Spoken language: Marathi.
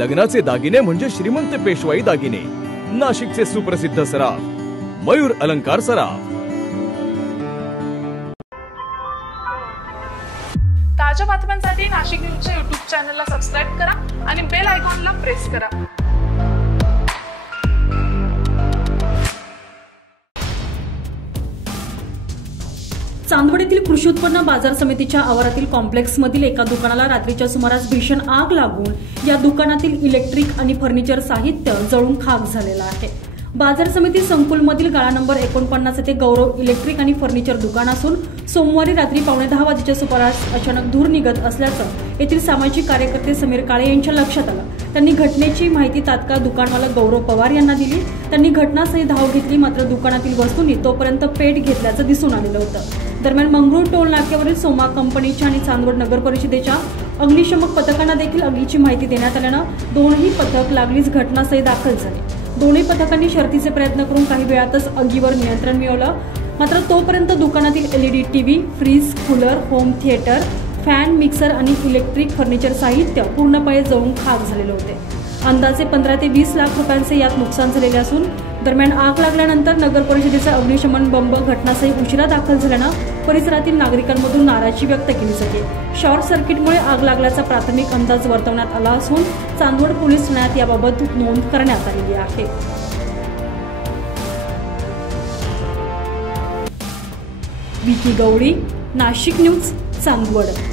लग्नाचे दागिने म्हणजे श्रीमंत पेशवाई दागिने, नाशिकचे सुप्रसिद्ध सराफ मयूर अलंकार सराफ। ताज्या बातम्यांसाठी नाशिक न्यूजच्या YouTube चॅनलला सबस्क्राइब करा आणि बेल आयकॉनला प्रेस करा। चांदवड येथील कृषी उत्पन्न बाजार समितीच्या आवारातील कॉम्प्लेक्समधील एका दुकानाला रात्रीच्या सुमारास भीषण आग लागून या दुकानातील इलेक्ट्रिक आणि फर्निचर साहित्य जळून खाक झालेलं आहे। बाजार समिती संकुलमधील गाळा नंबर 49 येथे गौरव इलेक्ट्रिक आणि फर्निचर दुकान असून सोमवारी रात्री 9:15 वाजेच्या सुमारास अचानक धूर निघत असल्याचं येथील सामाजिक कार्यकर्ते समीर काळे यांच्या लक्षात आलं। त्यांनी घटनेची माहिती तात्काळ दुकानमालक गौरव पवार यांना दिली। त्यांनी घटनास्थळी धाव घेतली, मात्र दुकानातील वस्तूंनी तोपर्यंत पेट घेतल्याचं दिसून आलेलं होतं। दरम्यान मंगरूळ टोल नाक्यावरील सोमा कंपनीच्या आणि चांदवड नगर परिषदेच्या अग्निशमक पथकांना देखील आगीची माहिती देण्यात आल्यानं दोन्ही पथक लागलीच घटनास्थळी दाखल झाले। दोन्ही पथकांनी शर्थीचे प्रयत्न करून काही वेळातच आगीवर नियंत्रण मिळवलं, मात्र तोपर्यंत दुकानातील LED TV, fridge, cooler, home theatre, fan, mixer आणि इलेक्ट्रिक फर्निचर साहित्य पूर्णपणे जळून खाक झालेले होते। अंदाजे 15 ते 20 लाख रुपयांचे यात नुकसान झालेले असून दरम्यान आग लागल्यानंतर नगर परिषदेचा अग्निशमन बंब घटनास्थळी उशिरा दाखल झाल्यानं परिसरातील नागरिकांमधून नाराजी व्यक्त केली जाते। शॉर्ट सर्किटमुळे आग लागल्याचा प्राथमिक अंदाज वर्तवण्यात आला असून चांदवड पोलीस ठाण्यात याबाबत नोंद करण्यात आलेली आहे। विकी गवळी, नाशिक न्यूज, चांदवड।